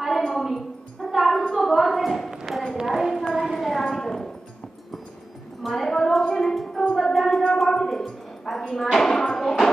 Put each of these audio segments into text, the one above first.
અરે મમ્મી તારું તો ગોળ છે ને. તને જ્યારે ઈચ્છા થાય ત્યારે આપી દઉં મને ગૌરવ છે ને, તો હું બધાને જવાબ આપી દઈશ. બાકી મારે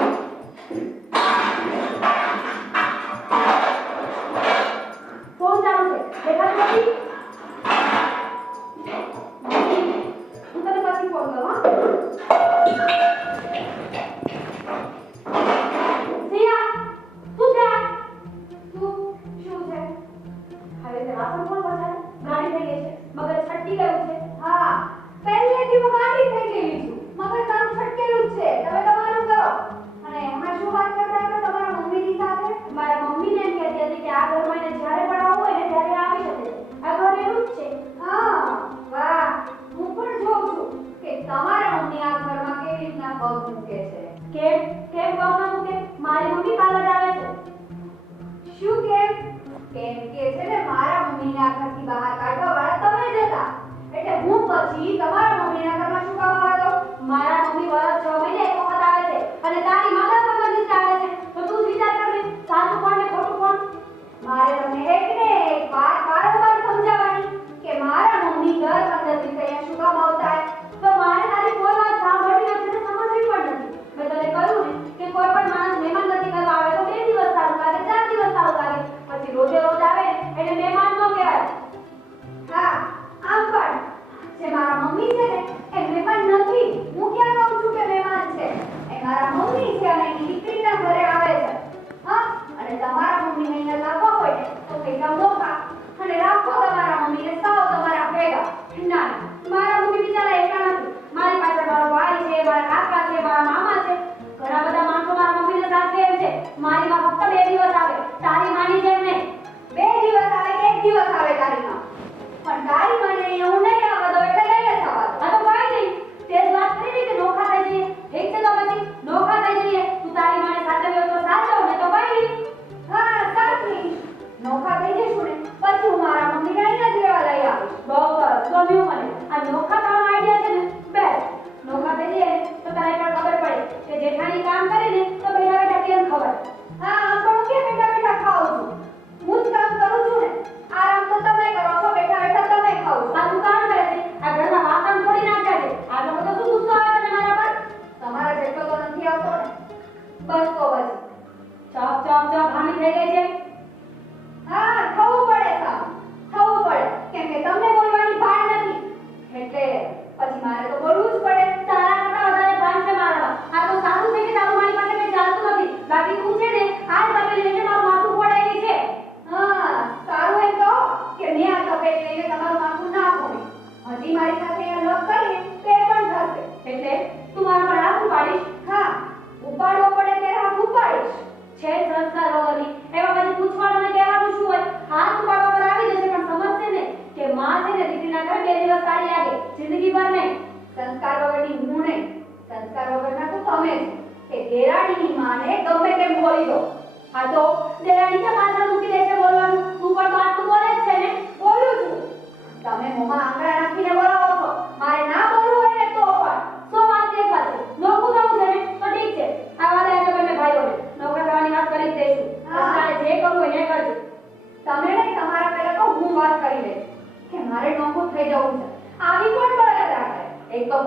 tenemos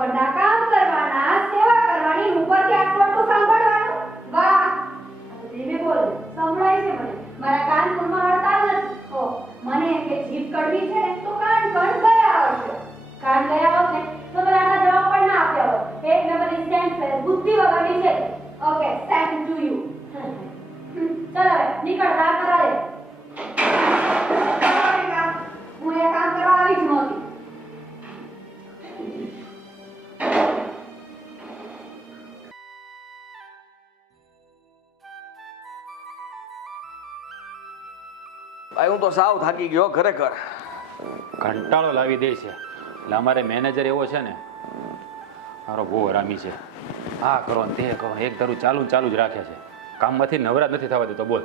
બટાકા આ હું તો સાવ થાકી ગયો ખરેખર. કંટાળો લાવી દે છે. એટલે અમારે મેનેજર એવો છે ને મારો બહુ હરામી છે. આ કરો તે કરો. એક ધરું ચાલુ ને ચાલુ જ રાખે છે. કામમાંથી નવરા નથી થવા દેતો બોલ.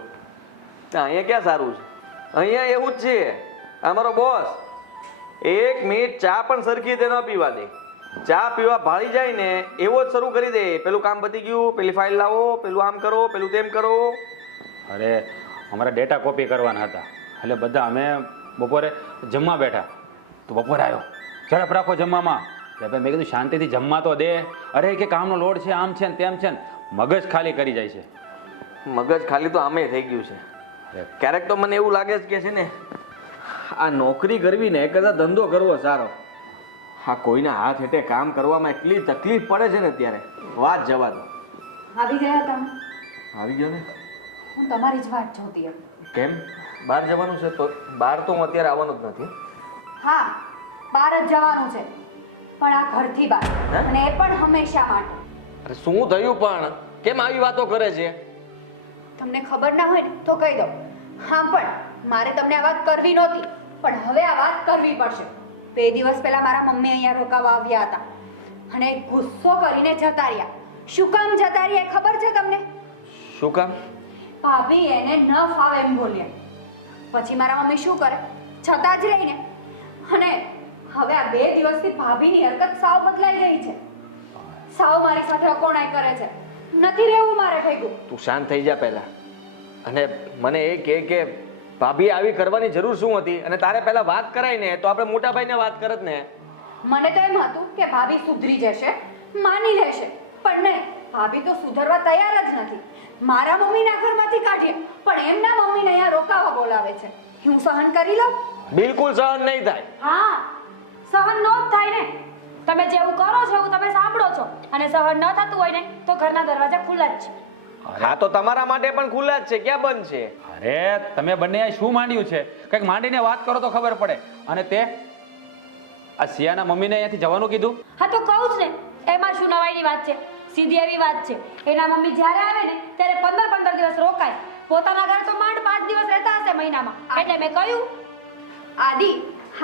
અહીંયા ક્યાં સારું છે? અહીંયા એવું જ છે. અમારો બોસ એક મિનિટ ચા પણ સરખી રીતે ન પીવા દે. ચા પીવા ભાળી જાય ને એવો જ શરૂ કરી દે. પેલું કામ પતી ગયું પેલી ફાઇલ લાવો પેલું આમ કરો પેલું તેમ કરો. અરે અમારે ડેટા કોપી કરવાના હતા. એટલે બધા અમે બપોરે જમવા બેઠા. તો બપોરે આવ્યો ઝડપ રાખો જમવામાં. એટલે ભાઈ મેં કીધું શાંતિથી જમવા તો દે. અરે કે કામનો લોડ છે આમ છે ને તેમ છે ને મગજ ખાલી કરી જાય છે. મગજ ખાલી તો આમે થઈ ગયું છે. ક્યારેક તો મને એવું લાગે છે કે છે ને આ નોકરી કરવી ને કદાચ ધંધો કરવો સારો. હા કોઈના હાથ હેઠે કામ કરવામાં એટલી તકલીફ પડે છે ને અત્યારે. વાત જવા દો. આવી ગયા તમે? આવી ગયો ને? હું તમારી જ વાત જોતી હતી. કેમ? બહાર જવાનું છે તો બહાર તો હું અત્યારે આવવાનું જ નથી. હા બહાર જ જવાનું છે. પણ આ ઘરથી બહાર હે? અને એ પણ હંમેશા માટે. અરે શું થયું પણ? કેમ આવી વાતો કરે છે? તમને ખબર ના હોય ને તો કહી દઉં. હા પણ મારે તમને આ વાત કરવી નહોતી. પણ હવે આ વાત કરવી પડશે. બે દિવસ પહેલા મારા મમ્મી અહીંયા રોકાવા આવ્યા હતા. અને ગુસ્સો કરીને જતા રહ્યા. શું કામ જતા રહ્યા એ ખબર છે તમને? શું કામ? ભાભી એને ન ફાવે એમ બોલ્યા. પછી મારા મમ્મી શું કરે? છતાં જ રહીને. અને હવે આ બે દિવસથી ભાભીની હરકત સાવ બદલાઈ ગઈ છે. સાવ મારી સાથે અકોણાઈ કરે છે. નથી રહેવું મારે ભેગું. તું શાંત થઈ જા પહેલા. અને મને એ કહે કે ભાભી આવી કરવાની જરૂર શું હતી? અને તારે પહેલા વાત કરાય ને તો આપણે મોટા ભાઈને વાત કરત ને. મને તો એમ હતું કે ભાભી સુધરી જશે માની લેશે. પણ નહીં ભાભી તો સુધરવા તૈયાર જ નથી. મારા મમ્મીના ઘરમાંથી કાઢીએ પણ એમના મમ્મીને અહીંયા રોકાવા બોલાવે છે. હું સહન કરી લઉં? બિલકુલ સહન નહીં થાય. હા સહન નો જ થાય ને. તમે જેવું કરો છો એવું તમે સાંભળો છો. અને સહન ન થતું હોય ને તો ઘરના દરવાજા ખુલ્લા જ છે. હા તો તમારા માટે પણ ખુલ્લા જ છે. ક્યાં બંધ છે? અરે તમે બંને આ શું માંડ્યું છે? કંઈક માંડીને વાત કરો તો ખબર પડે. અને તે આ સિયાના મમ્મીને અહીંયાથી જવાનું કીધું? હા તો કહું જ ને એમાં શું નવાઈની વાત છે? સીધી એવી વાત છે. એના મમ્મી જ્યારે આવે ને ત્યારે પંદર પંદર દિવસ રોકાય. પોતાના ઘરે તો માંડ પાંચ દિવસ રહેતા હશે મહિનામાં. એટલે મેં કહ્યું આદિ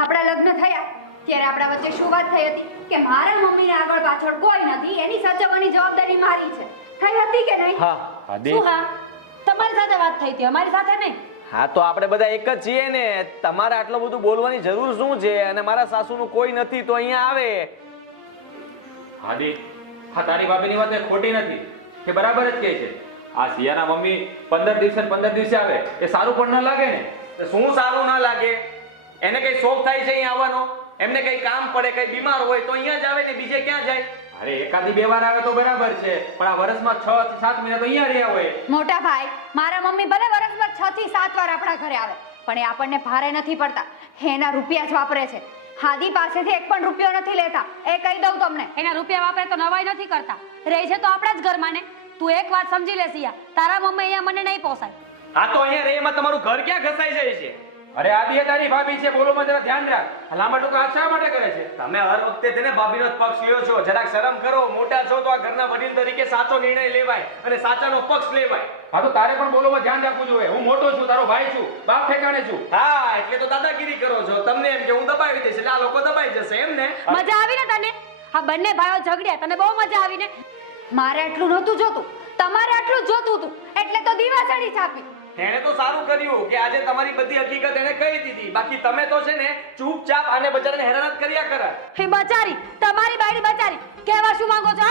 આપણા લગ્ન થયા. ત્યારે આપણા વચ્ચે શું વાત થઈ હતી? કે મારા મમ્મીને આગળ પાછળ કોઈ નથી એની સાચવવાની જવાબદારી મારી છે. થઈ હતી કે નહીં? હા આદિ. શું હા? તમારી સાથે વાત થઈ હતી અમારી સાથે નહીં. હા તો આપણે બધા એક જ છીએ ને. તમારે આટલું બધું બોલવાની જરૂર શું છે? અને મારા સાસુનું કોઈ નથી તો અહીંયા આવે. આદિ હા તારી ભાભીની વાત ખોટી નથી. એ બરાબર જ કહે છે. આ સિયાના મમ્મી પંદર દિવસે પંદર દિવસે આવે. એ સારું પણ ન લાગે ને? તો શું સારું ના લાગે? એને કઈ શોખ થાય છે અહીંયા આવવાનો? એમને કઈ કામ પડે કઈ બીમાર હોય તો અહીંયા જ આવે ને બીજે ક્યાં જાય? અરે એકાદી બે વાર આવે તો બરાબર છે પણ આ વર્ષમાં છ થી સાત મહિના તો અહીંયા રહ્યા હોય. મોટા ભાઈ મારા મમ્મી ભલે વર્ષમાં 6 થી સાત વાર આપણા ઘરે આવે પણ એ આપણને ભારે નથી પડતા. એના રૂપિયા જ વાપરે છે. હાદી પાસેથી એક પણ રૂપિયો નથી લેતા. એ કહી દઉં તમને. એના રૂપિયા વાપરે તો નવાઈ નથી કરતા. રહે છે તો આપણા જ ઘરમાં ને તું એક વાત સમજી લે સિયા તારા મમ્મી અહીંયા મને નહીં પોસાય. હા તો અહીંયા રે એમાં તમારું ઘર ક્યાં ઘસાઈ જાય છે? અરે આ એ તારી ભાભી છે બોલોમાં જરા ધ્યાન રાખ. લાંબા ટૂંકા શા માટે કરે છે? તમે હર વખતે તેને ભાભીનો જ પક્ષ લ્યો છો. જરાક શરમ કરો મોટા છો તો આ ઘરના તરીકે સાચો નિર્ણય લેવાય અને સાચાનો પક્ષ લેવાય. હા તો તારે પણ બોલોમાં ધ્યાન રાખવું જોઈએ. હું મોટો છું તારો ભાઈ છું બાપ ઠેકાણે છું. હા એટલે તો દાદાગીરી કરો છો. તમને એમ કે હું દબાવી દઈશ એટલે આ લોકો દબાઈ જશે એમ ને? મજા આવી ને તને? આ બંને ભાઈઓ ઝઘડ્યા તને બહુ મજા આવી ને? મારે આટલું નહોતું જોતું. તમારે આટલું જોતું હતું. એટલે તો દીવાસળી છાપી. એણે તો સારું કર્યું કે આજે તમારી બધી હકીકત એને કહી દીધી. બાકી તમે તો છે ને ચૂપચાપ આને બજારને હેરાન જ કર્યા કરા હે બચારી તમારી બાયડી બચારી. કહેવા શું માંગો છો?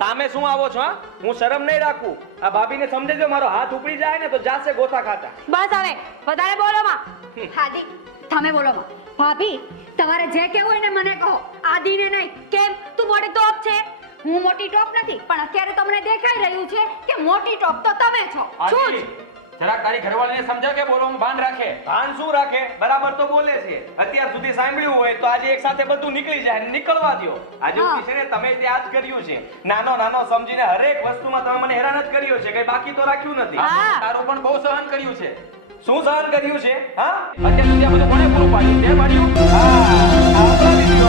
સામે શું આવો છો હા? હું શરમ નહીં રાખું. આ ભાભીને સમજાજો મારો હાથ ઉપડી જાય ને તો જાશે ગોથા ખાતા. બસ હવે વધારે બોલો માં. હાદી તમે બોલો માં. ભાભી તમારે જે કહેવું હોય ને મને કહો. આદિને નહીં. કેમ? તું મોટી ટોપ છે. હું મોટી ટોપ નથી પણ અત્યારે તમને દેખાઈ રહ્યું છે કે મોટી ટોપ તો તમે છો. આદિ જરાક તારી ઘરવાળીને સમજા કે બોલવામાં ભાન રાખે? ભાન શું રાખે? બરાબર તો બોલે છે. અત્યાર સુધી સાંભળ્યું હોય તો આજે એક સાથે બધું નીકળી જાય નીકળવા દો આજે છે ને તમે જે આજ કર્યું છે નાનો નાનો સમજીને હરેક વસ્તુમાં તમે મને હેરાન જ કર્યો છે કઈ બાકી તો રાખ્યું નથી. તારું પણ બહુ સહન કર્યું છે. શું સહન કર્યું છે? હા? અત્યાર સુધી આ બધું કોણે પૂરું પાડ્યું? તે પાડ્યું? હા,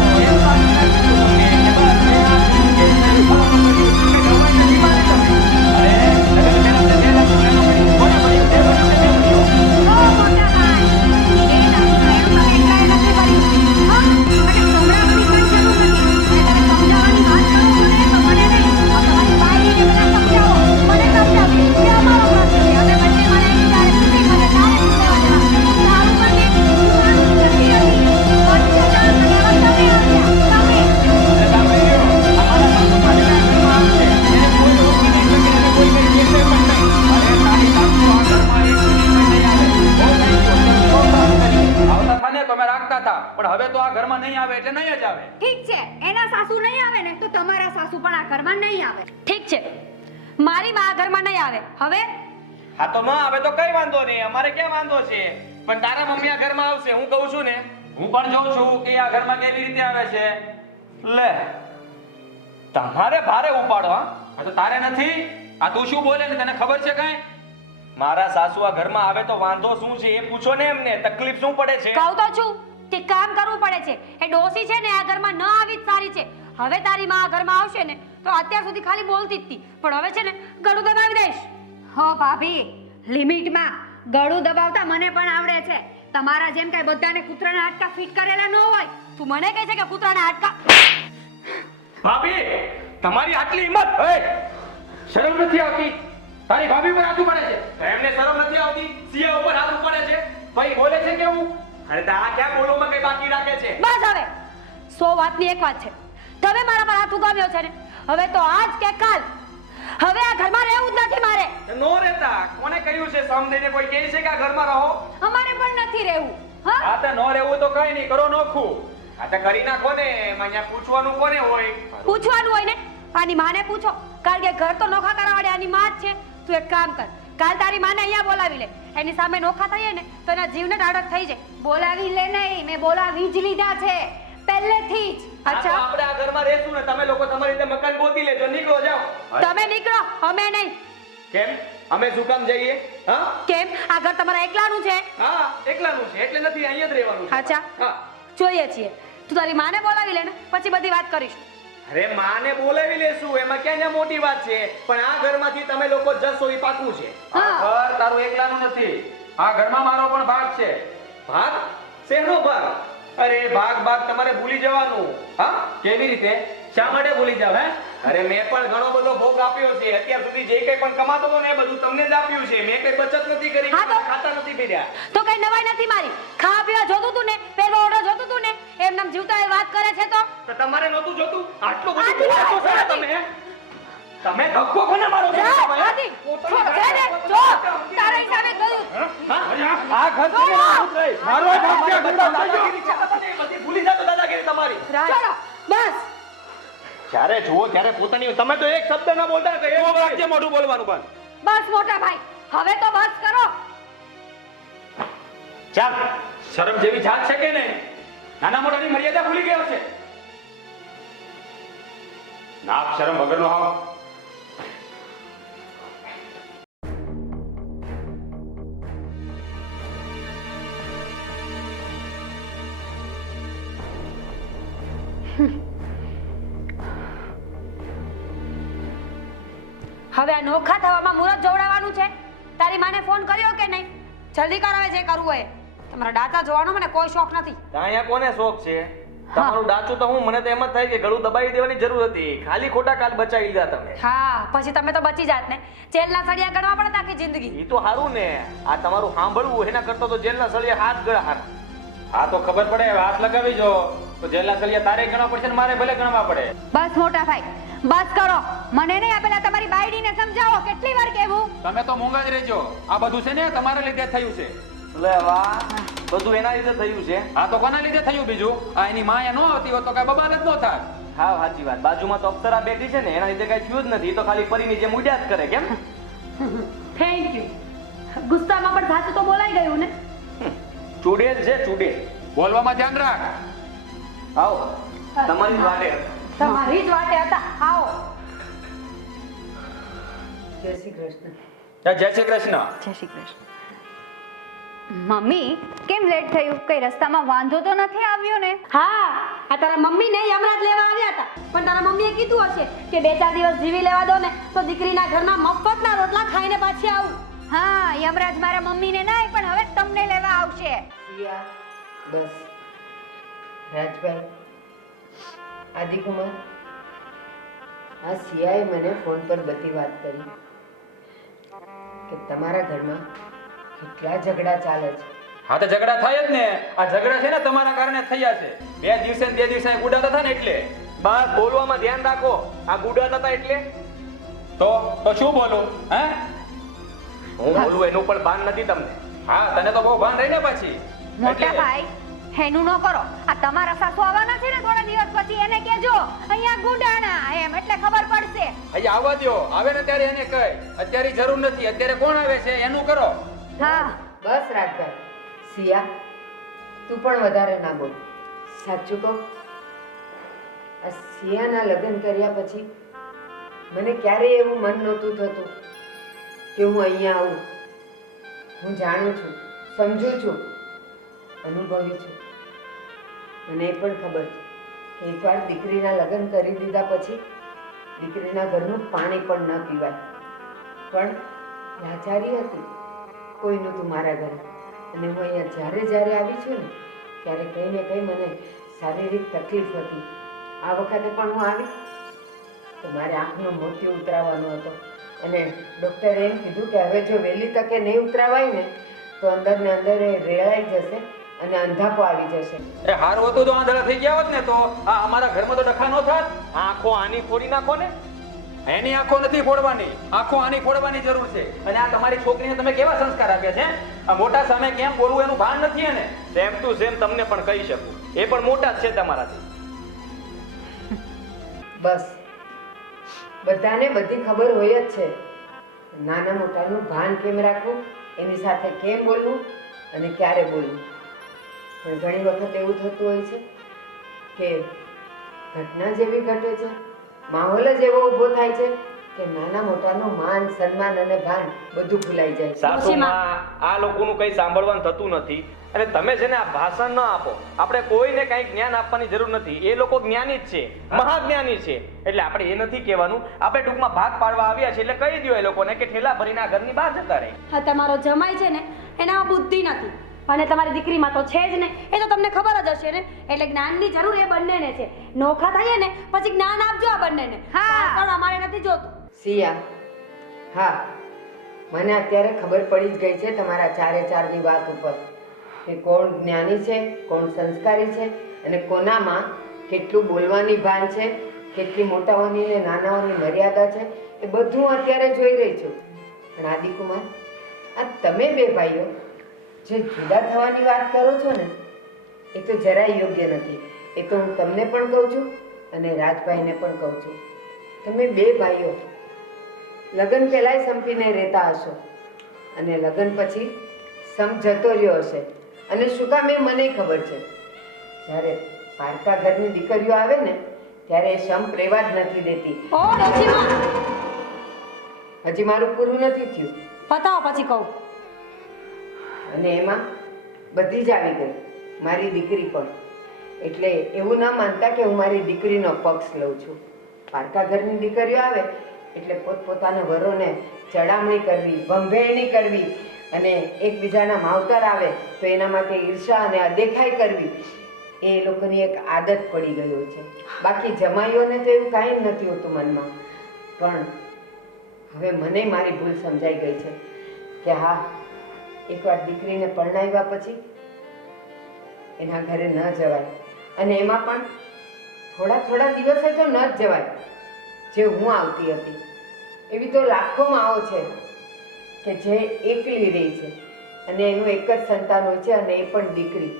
તમારે ભારે ઉપાડો હા? આ તો તારે નથી. આ તું શું બોલે ને તને ખબર છે કઈ? મારા સાસુ આ ઘરમાં આવે તો વાંધો શું છે એ પૂછો ને એમને. તકલીફ શું પડે છે? કહું તો છું કે કામ કરવું પડે છે. એ ડોસી છે ને આ ઘરમાં ન આવી જ સારી છે. હવે તારી માં આ ઘરમાં આવશે ને તો અત્યાર સુધી ખાલી બોલતી જ હતી પણ હવે છે ને ગળું દબાવી દઈશ. હો ભાભી લિમિટમાં ગળું દબાવતા મને પણ આવડે છે. તમારા જેમ કઈ બધાને કૂતરાના હાડકા ફિટ કરેલા ન હોય. તું મને કહે છે કે કૂતરાના હાડકા ભાભી તમારી આટલી હિંમત? એ શરમ નથી આવતી. તારી ભાભી પર હાથ પડે છે. એમને શરમ નથી આવતી. સિયા ઉપર હાથ પડે છે. ભાઈ બોલે છે કેવું? અરે તો આ ક્યાં બોલોમાં કઈ બાકી રાખે છે? બસ હવે. સો વાતની એક વાત છે. તમે મારા પર હાથ ઉગામ્યો છે ને? હવે તો આજ કે કાલ હવે આ ઘરમાં રહેવું જ નથી મારે. નો રહેતા. કોને કહ્યું છે સમજીને દઈને કોઈ કહે છે કે આ ઘરમાં રહો? અમારે પણ નથી રહેવું હા? આ તો ન રહેવું તો કઈ નહીં. કરો નોખું. તો કરી નાખો ને પૂછવાનું કોને હોય? પૂછવાનું હોય ને? આની માને પૂછો. કારણ કે ઘર તો નોખા કરાવડે આની માં જ છે. તું એક કામ કર. કાલ તારી માને અહીંયા બોલાવી લે. એની સામે નોખા થઈએ ને તો એના જીવને ડાડક થઈ જાય. બોલાવી લે નહીં. મેં બોલાવી જ લીધા છે. પહેલેથી જ. અચ્છા આપણે આ ઘરમાં રહેશું ને તમે લોકો તમારી રીતે મકાન ગોતી લેજો. નીકળો જાઓ. તમે નીકળો. અમે નહીં. કેમ? અમે શું કામ જઈએ? હા? કેમ? આ ઘર તમારા એકલાનું છે? હા એકલાનું છે. એટલે નથી અહીંયા જ રહેવાનું અચ્છા. હા. જોઈએ છીએ. તું તારી માને બોલાવી લે ને પછી બધી વાત કરીશું. અરે માને બોલાવી લેશું એમાં ક્યાં ક્યાં મોટી વાત છે? પણ આ ઘરમાંથી તમે લોકો જશો એ પાકું છે. આ ઘર તારું એકલાનું નથી. આ ઘરમાં મારો પણ ભાગ છે. ભાગ? શેનો ભાગ? અરે ભાગ ભાગ તમારે ભૂલી જવાનું. હા? કેવી રીતે? શા માટે ભૂલી જાવ હે? અરે મેં પણ ઘણો બધો ભોગ આપ્યો છે. અત્યાર સુધી જે કંઈ પણ કમાતો હતો ને એ બધું તમને જ આપ્યું છે. મેં કઈ બચત નથી કરી ખાતા નથી પીર્યા તો કઈ નવાઈ નથી મારી. ખાવા પીવા જોતું તું ને? પેલો ઓડો જોતું તું ને? એમ નામ જીવતા એ વાત કરે છે તો? તો તમારે નહોતું જોતું? આટલું બધું આથી બોલો છો ને તમે? તમે ધક્કો કોને મારો છો? તમે? પોતાની છો, છે ને? જો, તારા હિસાબે કહ્યું. આ ઘર. મારો ભાગ્ય છે, દાદાગીરી છે. બધી ભૂલી જાતો દાદાગીરી તમારી. બસ જ્યારે જુઓ ત્યારે પોતાની તમે તો એક શબ્દ ના બોલતા તો એવો વાક્ય મોઢું બોલવાનું બંધ. બસ મોટા ભાઈ હવે તો બસ કરો. ચાલ. શરમ જેવી જાત છે કે નહીં? નાના મોટાની મર્યાદા ભૂલી ગયો છે નાક શરમ વગરનો હાવ. હવે આ નોખા થવામાં મુરત જોવડાવવાનું છે? તારી માને ફોન કર્યો કે નહીં? જલ્દી કરાવે જે કરવું હોય તમારા દાતા જોવાનો મને કોઈ શોખ નથી. અહીંયા કોને શોખ છે? તમારું ડાચું તો હું મને તો એમ જ થાય કે ગળું દબાવી દેવાની જરૂર હતી. ખાલી ખોટા કાલ બચાવી લીધા તમે હા પછી તમે તો બચી જાત ને. જેલના સળિયા ગણવા પડે આખી જિંદગી. એ તો હારું ને. આ તમારું સાંભળવું એના કરતો તો જેલના સળિયા હાથ ગળા હારા. હા તો ખબર પડે હાથ લગાવી જો. તો જેલના સળિયા તારે ગણવા પડશે ને મારે ભલે ગણવા પડે. બસ મોટા ભાઈ. બસ કરો. મને નહીં આપેલા તમારી બાયડીને સમજાવો કેટલી વાર કહેવું? તમે તો મોંઘા જ રહેજો. આ બધું છે ને તમારા લીધે થયું છે. લે વાહ બધું એના લીધે થયું છે? આ તો કોના લીધે થયું બીજું? આ એની માયા ન આવતી હોત તો કઈ બબાલ જ ન થાત. હા સાચી વાત. બાજુમાં તો અપ્સરા બેઠી છે ને એના લીધે કઈ થયું જ નથી. તો ખાલી પરીની જેમ ઉડ્યા જ કરે કેમ? થેન્ક યુ ગુસ્સામાં પણ સાચું તો બોલાઈ ગયું ને? ચૂડેલ છે ચૂડેલ. બોલવામાં ધ્યાન રાખ. આવો. તમારી વાટે તમારી જ વાટે હતા. આવો. જય શ્રી કૃષ્ણ. જય શ્રી કૃષ્ણ. જય શ્રી કૃષ્ણ. મમ્મી કેમ લેટ થયું? કઈ રસ્તામાં વાંધો તો નથી આવ્યો ને? હા આ તારા મમ્મી ને હમણાં જ લેવા આવ્યા હતા. પણ તારા મમ્મીએ કીધું હશે કે બે ચાર દિવસ જીવી લેવા દો ને તો દીકરીના ઘરમાં મફતના રોટલા ખાઈને પાછી આવું. હા યમરાજ મારા મમ્મીને નહીં પણ હવે તમને લેવા આવશે. બસ. રાજભાઈ આદિકુમાર આ સિયાએ મને ફોન પર બધી વાત કરી કે તમારા ઘરમાં કેટલા ઝઘડા ચાલે છે. હા તો ઝઘડા થાય જ ને. આ ઝઘડા છે ને તમારા કારણે થયા છે. બે દિવસે બે દિવસે ગુડાતા હતા ને એટલે? બસ બોલવામાં ધ્યાન રાખો. આ ગુડા હતા એટલે? તો તો શું બોલું હે? હું બોલું એનું પણ ભાન નથી તમને. હા તને તો બહુ ભાન રહી ને પાછી. મોટા ભાઈ એનું ન કરો. આ તમારા સાસુ આવવાના છે ને થોડા દિવસ પછી એને કહેજો અહીંયા ગુંડાણા એમ એટલે ખબર પડશે. અહીંયા આવવા દો આવે ને ત્યારે એને કહે. અત્યારે જરૂર નથી. અત્યારે કોણ આવે છે? એનું કરો. હા. બસ રાજભાઈ સિયા તું પણ વધારે ના બોલ. સાચું કહો? આ સિયાના લગ્ન કર્યા પછી મને ક્યારેય એવું મન નહોતું થતું કે હું અહીંયા આવું. હું જાણું છું સમજુ છું. અનુભવી છું. મને એ પણ ખબર છે એકવાર દીકરીના લગ્ન કરી દીધા પછી દીકરીના ઘરનું પાણી પણ ન પીવાય. પણ લાચારી હતી કોઈ નહોતું મારા ઘરે. અને હું અહીંયા જ્યારે જ્યારે આવી છું ને, ત્યારે કંઈ ને કંઈ મને શારીરિક તકલીફ હતી. આ વખતે પણ હું આવી. તો મારે આંખનો મોતી ઉતરાવવાનો હતો. અને ડૉક્ટરે એમ કીધું કે હવે જો વહેલી તકે નહીં ઉતરાવાય ને, તો અંદર ને અંદર એ રેળાઈ જશે અને અંધાપો આવી જશે. એ હારું હતું તો આંધળા થઈ ગયા હોત ને તો આ અમારા ઘરમાં તો ડખા ન થાત. આંખો આની ફોડી નાખો ને. એની આંખો નથી ફોડવાની. આંખો આની ફોડવાની જરૂર છે. અને આ તમારી છોકરીને તમે કેવા સંસ્કાર આપ્યા છે આ મોટા સામે કેમ બોલવું એનું ભાન નથી એને? સેમ ટુ સેમ તમને પણ કહી શકું. એ પણ મોટા જ છે તમારાથી. બસ. બધાને બધી ખબર હોય જ છે. નાના મોટાનું ભાન કેમ રાખવું? એની સાથે કેમ બોલવું? અને ક્યારે બોલવું? પણ ઘણી વખત એવું થતું હોય છે કે ઘટના જેવી ઘટે છે માહોલ જ એવો ઊભો થાય છે કે નાના મોટાનો માન સન્માન અને ભાન બધું ભૂલાઈ જાય છે. સાસુમાં આ લોકોનું કંઈ સાંભળવાનું થતું નથી અને તમે છે ને આ ભાષણ ન આપો. આપણે કોઈને કંઈ જ્ઞાન આપવાની જરૂર નથી. એ લોકો જ્ઞાની જ છે. મહાજ્ઞાની છે. એટલે આપણે એ નથી કહેવાનું. આપણે ટૂંકમાં ભાગ પાડવા આવ્યા છે એટલે કહી દો એ લોકોને કે ઠેલા ભરીને આ ઘરની બહાર જતા રહે. હા તમારો જમાય છે ને એના બુદ્ધિ નથી. અને તમારી દીકરીમાં તો છે જ ને. એ તો તમને ખબર જ હશે ને. એટલે જ્ઞાનની જરૂર એ બંનેને છે. નોખા થઈએ ને પછી જ્ઞાન આપજો આ બંનેને. હા. પણ અમારે નથી જોતું. સિયા હા. મને અત્યારે ખબર પડી જ ગઈ છે તમારા ચારે ચારની વાત ઉપર. કે કોણ જ્ઞાની છે કોણ સંસ્કારી છે અને કોનામાં કેટલું બોલવાની ભાન છે કેટલી મોટાઓની ને નાનાઓની મર્યાદા છે એ બધું હું અત્યારે જોઈ રહી છું. પણ આદિકુમાર આ તમે બે ભાઈઓ જે જુદા થવાની વાત કરો છો ને એ તો જરાય યોગ્ય નથી. એ તો હું તમને પણ કહું છું અને રાજભાઈને પણ કહું છું. તમે બે ભાઈઓ લગ્ન પહેલાંય સંપીને રહેતા હશો અને લગ્ન પછી સમ જતો રહ્યો હશે. અને શું કામ એ મને ખબર છે? જ્યારે પારકા ઘરની દીકરીઓ આવે ને ત્યારે એ સમ પ્રેવા જ નથી દેતી. હજી મારું. પૂરું નથી થયું. પતાવો પછી કહું. અને એમાં બધી જ આવી ગઈ. મારી દીકરી પણ. એટલે એવું ના માનતા કે હું મારી દીકરીનો પક્ષ લઉં છું. પારકા ઘરની દીકરીઓ આવે, એટલે પોતપોતાના વરોને ચડામણી કરવી, ભંભેરણી કરવી અને એકબીજાના માવતર આવે, તો એના માટે ઈર્ષા અને અદેખાઈ કરવી, એ લોકોની એક આદત પડી ગયો છે. બાકી જમાઈઓને તો એવું કાંઈ જ નથી હોતું મનમાં. પણ હવે મને મારી ભૂલ સમજાઈ ગઈ છે કે હા એકવાર દીકરીને પરણાવ્યા પછી એના ઘરે ન જવાય. અને એમાં પણ થોડા થોડા દિવસે તો ન જ જવાય, જે હું આવતી હતી. એવી તો લાખો માઓ છે કે જે એકલી રહી છે. અને એનું એક જ સંતાન હોય છે અને એ પણ દીકરી.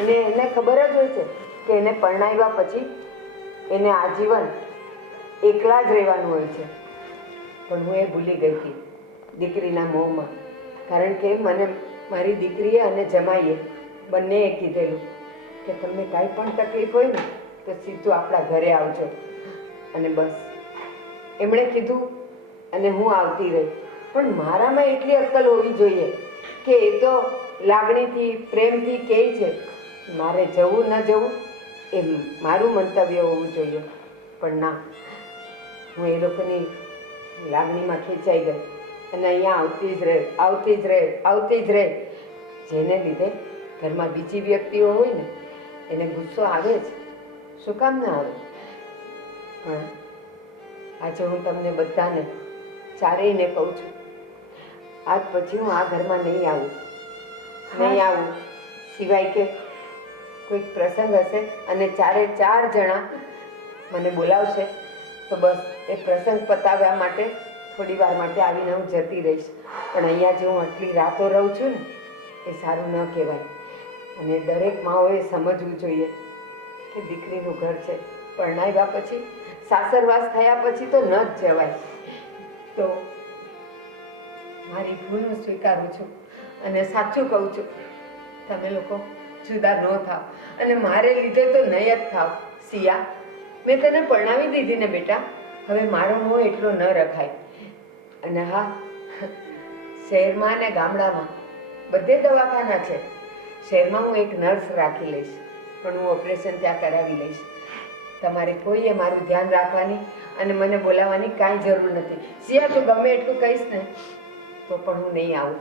અને એને ખબર જ હોય છે કે એને પરણાવ્યા પછી એને આજીવન એકલા જ રહેવાનું હોય છે. પણ હું એ ભૂલી ગઈ હતી દીકરીના મોહમાં કારણ કે મને મારી દીકરીએ અને જમાઈએ બંનેએ કીધેલું કે તમને કાંઈ પણ તકલીફ હોય ને, તો સીધું આપણા ઘરે આવજો. અને બસ. એમણે કીધું, અને હું આવતી રહી. પણ મારામાં એટલી અક્કલ હોવી જોઈએ કે એ તો લાગણીથી, પ્રેમથી કહે છે, મારે જવું ન જવું એ મારું મંતવ્ય હોવું જોઈએ. પણ ના, હું એ લોકોની લાગણીમાં ખેંચાઈ ગઈ. અને અહીંયા આવતી જ રહે આવતી જ રહે આવતી જ રહે. જેને લીધે ઘરમાં બીજી વ્યક્તિઓ હોય ને એને ગુસ્સો આવે જ. શું કામ ના આવે? પણ આજે હું તમને બધાને ચારેયને કહું છું આજ પછી હું આ ઘરમાં નહીં આવું. નહીં આવું. સિવાય કે કોઈક પ્રસંગ હશે અને ચારે ચાર જણા મને બોલાવશે તો બસ એ પ્રસંગ પતાવ્યા માટે થોડી વાર માટે આવીને હું જતી રહીશ. પણ અહીંયા જે હું આટલી રાતો રહું છું ને, એ સારું ન કહેવાય. અને દરેક માઓએ સમજવું જોઈએ કે દીકરીનું ઘર છે. પરણાવ્યા પછી, સાસરવાસ થયા પછી તો ન જ જવાય. તો મારી ભૂલ હું સ્વીકારું છું અને સાચું કહું છું, તમે લોકો જુદા ન થાવ. અને મારે લીધે તો નહીં જ થાવ. સિયા, મેં તને પરણાવી દીધી ને બેટા. હવે મારો મોહ એટલો ન રખાય. અને હા, શહેરમાં અને ગામડામાં બધે દવાખાના છે. શહેરમાં હું એક નર્સ રાખી લઈશ, પણ હું ઓપરેશન ત્યાં કરાવી લઈશ. તમારે કોઈએ મારું ધ્યાન રાખવાની અને મને બોલાવવાની કાંઈ જરૂર નથી. સિયા તું ગમે એટલું કહીશ ને, તો પણ હું નહીં આવું.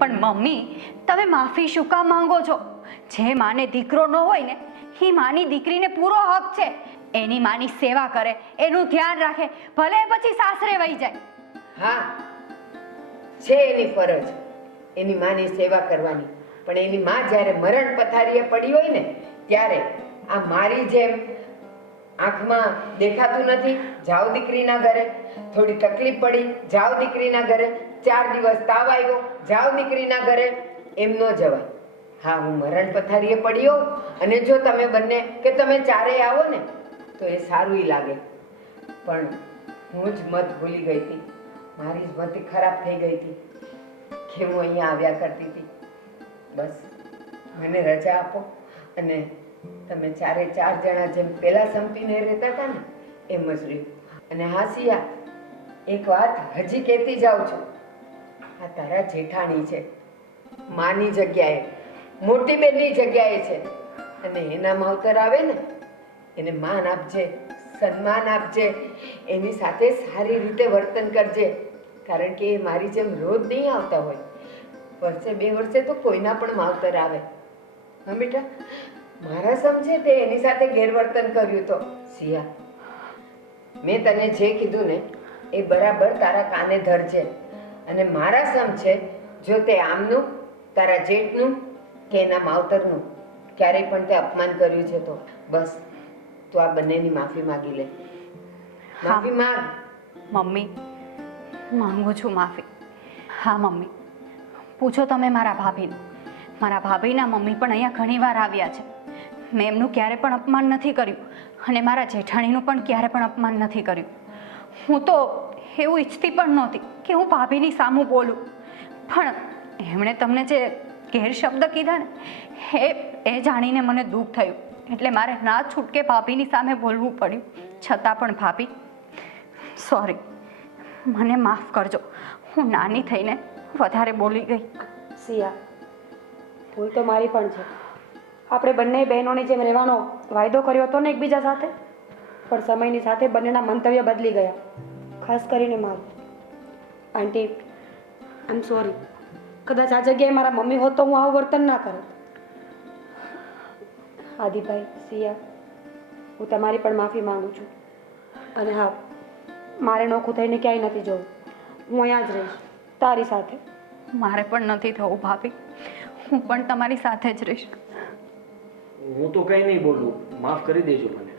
પણ મમ્મી, તમે માફી શું કામ માંગો છો? જે માને દીકરો ન હોય ને, એ માની દીકરીને પૂરો હક છે. એની માની સેવા કરે, એનું ધ્યાન રાખે, ભલે પછી સાસરે વહી જાય. હા. છે એની ફરજ. એની માની સેવા કરવાની. પણ એની માં જ્યારે મરણ પથારીએ પડી હોય ને, ત્યારે આ મારી જેમ આંખમાં દેખાતું નથી જાવ દીકરીના ઘરે. થોડી તકલીફ પડી જાવ દીકરીના ઘરે. ચાર દિવસ તાવ આવ્યો જાવ દીકરીના ઘરે. એમ ન જવાય. હા, હું મરણ પથારીએ પડ્યો અને જો તમે બંને, કે તમે ચારેય આવો ને, તો એ સારું લાગે. પણ હું જ મત ભૂલી ગઈ હતી. મારી જ ખરાબ થઈ ગઈ હતી. કે હું અહીંયા આવ્યા કરતી હતી. બસ, મને રજા આપો અને તમે ચારે ચાર જણા જેમ પહેલાં સંપીને રહેતા હતા ને, એમ જ રહ્યું. અને હા સિયા, એક વાત હજી કહેતી જાઉં છું. આ તારા જેઠાણી છે. માની જગ્યાએ, મોટી બેનની જગ્યાએ છે. અને એના માવતર આવે ને, એને માન આપજે. સન્માન આપજે. એની સાથે સારી રીતે વર્તન કરજે. કારણ કે એ મારી જેમ રોજ નહીં આવતા હોય. વર્ષે બે વર્ષે તો કોઈના પણ માવતર આવે. હા બેટા મારા સમજે તે એની સાથે ગેરવર્તન કર્યું તો. સિયા, મેં તને જે કીધું ને, એ બરાબર તારા કાને ધરજે. અને મારા સમ છે જો તે આમનું, તારા જેઠનું કે એના માવતરનું, ક્યારેય પણ તે અપમાન કર્યું છે તો. બસ. તું આ બંનેની માફી માગી લે. માફી માંગ. મમ્મી માંગુ છું માફી. હા મમ્મી. પૂછો તમે મારા ભાભીને. મારા ભાભીના મમ્મી પણ અહીંયા ઘણીવાર આવ્યા છે. મેં એમનું ક્યારે પણ અપમાન નથી કર્યું અને મારા જેઠાણીનું પણ ક્યારે પણ અપમાન નથી કર્યું. હું તો એવું ઈચ્છતી પણ નહોતી કે હું ભાભીની સામું બોલું. પણ એમણે તમને જે ગેરશબ્દ કીધા ને એ એ જાણીને મને દુઃખ થયું. એટલે મારે ના છૂટકે ભાભીની સામે બોલવું પડ્યું. છતાં પણ ભાભી, સોરી, મને માફ કરજો. હું નાની થઈને વધારે બોલી ગઈ. સિયા, ભૂલ તો મારી પણ છે. આપણે બંને બહેનોની જેમ રહેવાનો વાયદો કર્યો હતો ને એકબીજા સાથે, પણ સમયની સાથે બંનેના મંતવ્ય બદલી ગયા. ખાસ કરીને મારું. આંટી આઈ એમ સોરી કદાચ આ જગ્યાએ મારા મમ્મી હોત તો હું આવું વર્તન ના કરત. આદિભાઈ સિયા હું તમારી પણ માફી માંગુ છું. અને હા મારે નોખું થઈને ક્યાંય નથી જવું. હું અહીંયા જ રહીશ તારી સાથે. મારે પણ નથી થવું ભાભી. હું પણ તમારી સાથે જ રહીશ. હું તો કંઈ નહીં બોલું. માફ કરી દેજો મને.